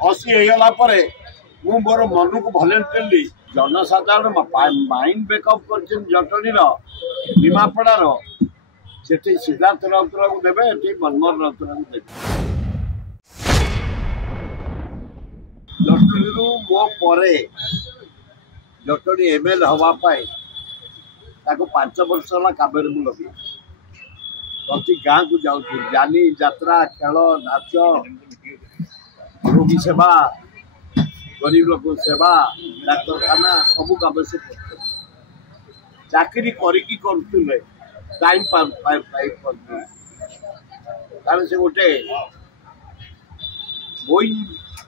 अशी होगला मु मोर मन को भलेंटली जनसाधारण माइंड बेकअप कर जटणी निमापड़ार से सिद्धार्थ राउतरा को देवे ये मनमोहन राउतरा को देवे जटणी मो परे जटणी एमएल हवापाई 5 वर्ष है कावेरी मु लगे प्रति गाँ को जाऊँ जानी यात्रा खेल नाच रोगी सेवा गरीब लोक सेवा डाक्तरखाना सब काम से चाकरी करुले टाइम पाई से गोटे बोइंग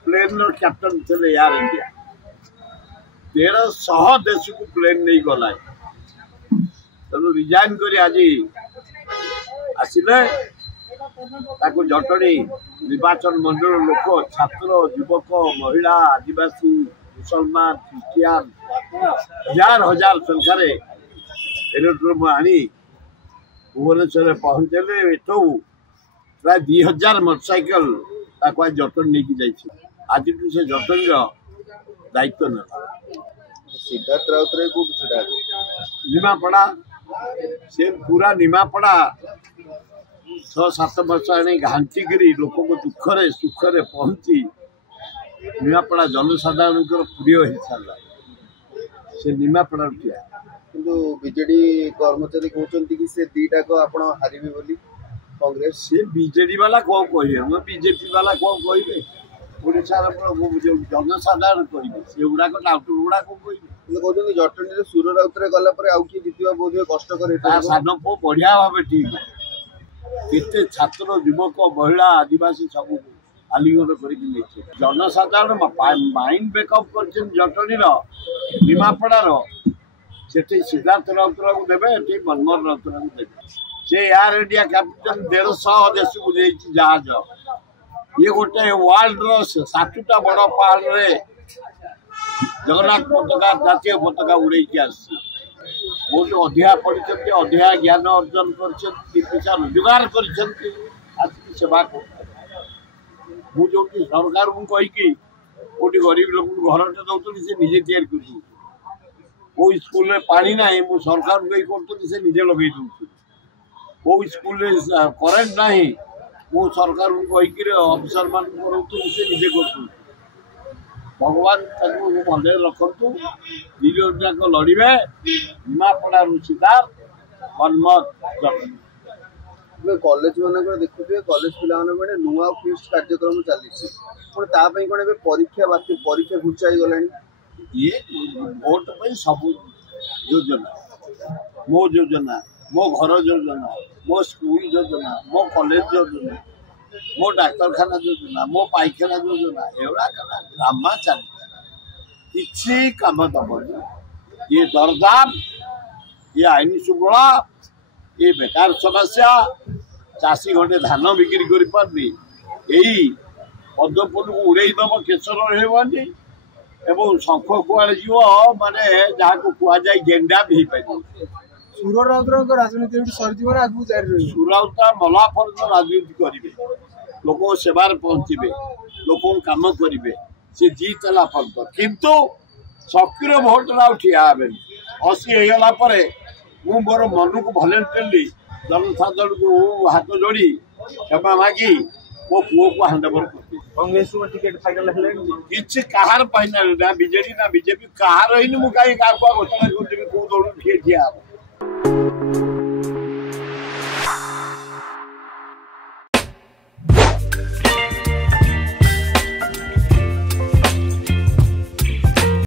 प्लेन कैप्टन थे एयर इंडिया 150 देश को प्लेन नहीं गला तेणु रिजाइन कर आज आसिले जटणी निर्वाचन मंडल लोक छात्र युवक महिला आदिवासी मुसलमान ख्रिस्टियान हजार हजार संख्यार एरोड्रोम आनी भुवनेश्वर पहुंचले एठू प्राय 2000 मोटरसाइकेल जटणी नहीं आज से जटणी दायित्व ना सिद्धार्थ राउतराय को निमापड़ा से पूरा निमापड़ा 6-7 वर्ष आने घांटिकी लोक दुखरे सुखरे पहुंची निमापड़ा जनसाधारण प्रिय हो सारा से निमापड़ा ठिया किंतु बीजेडी कर्मचारी कहते कि से दीटा को आपण हारिबे बोली कांग्रेस से बीजेडी वाला कौन कहे मैं बीजेपी वाला कौन कहे ओडिशा जनसाधारण कहे से गुड़ाक डाउट गुड़ा कौन कहे कहते जटणी सुर राउतराय गला पर आउ किए जितवा बोध कष्ट करे सान पु बढ़िया भाव ठीक केते छात्र युवक महिला आदिवासी सब आलिंगन कर जनसाधारण माइंड बेकअप कर जटणी निमापड़ार से सिद्धार्थ राउतरा को देवे ये मनमोहन राउतरा को देवे से एयर इंडिया कैप्टन 150 देश को जहाज ये गोटे वर्ल्ड 7टा बड़ पहाड़ रे जगन्नाथ पताका जातीय पताका उड़े बहुत अधिया पढ़ी अधिया ज्ञान अर्जन कर पैसा रोजगार कर सेवा मुझे सरकार को कहीकि गोटे गरीब लोक घरटे दौर से निजे तैयार कर को स्कूल में पानी ना मु सरकार को कही से निजे लगे दूसरी को स्कूल करेन्ट ना मु सरकार को कहीकि अफिसर मान से निजे कर भगवान मन रखु दिल्ली लड़े निमापड़ा सिद्धार्थ मनमोहन कॉलेज मान देखुए कॉलेज पिला नुआ फिस्ट कार्यक्रम चली कौन परीक्षा घुंचाई गला ये भोट पे सब योजना मो घर योजना मो स्कूल योजना मो कॉलेज योजना मो डाक्तरखाना योजना मो पाइखाना योजना एवं ड्रामा चल कि कम दब ये दरदाम ये आईन श्रृंखला ये बेकार समस्या चाषी घंटे धान बिक्री कर पारनी यही पदपद को उड़े दब केशर रही एवं शंख कुआड़े जीव माने जहाँ को कुआई गेंडा भी पाई सुर राउतराय राजनीति सर आगू जारी सुर राउतराय मला पर्यटन राजनीति करेंगे लोक सेवार पहुंचे लोक कम करेंगे से जीतला पर्यटन किंतु सक्रिय भोट ठिया अशी होगला मु मोर मन को भलेंटली जनसाधारण को हाथ जोड़ी क्षमा मागी मो पुओ को हैंडओवर कर कांग्रेस को टिकट फाइनल किसी कहार फाइनल ना बीजेडी ना बीजेपी कहार ही मुझे क्या घोषणा कर दौड़ ठिया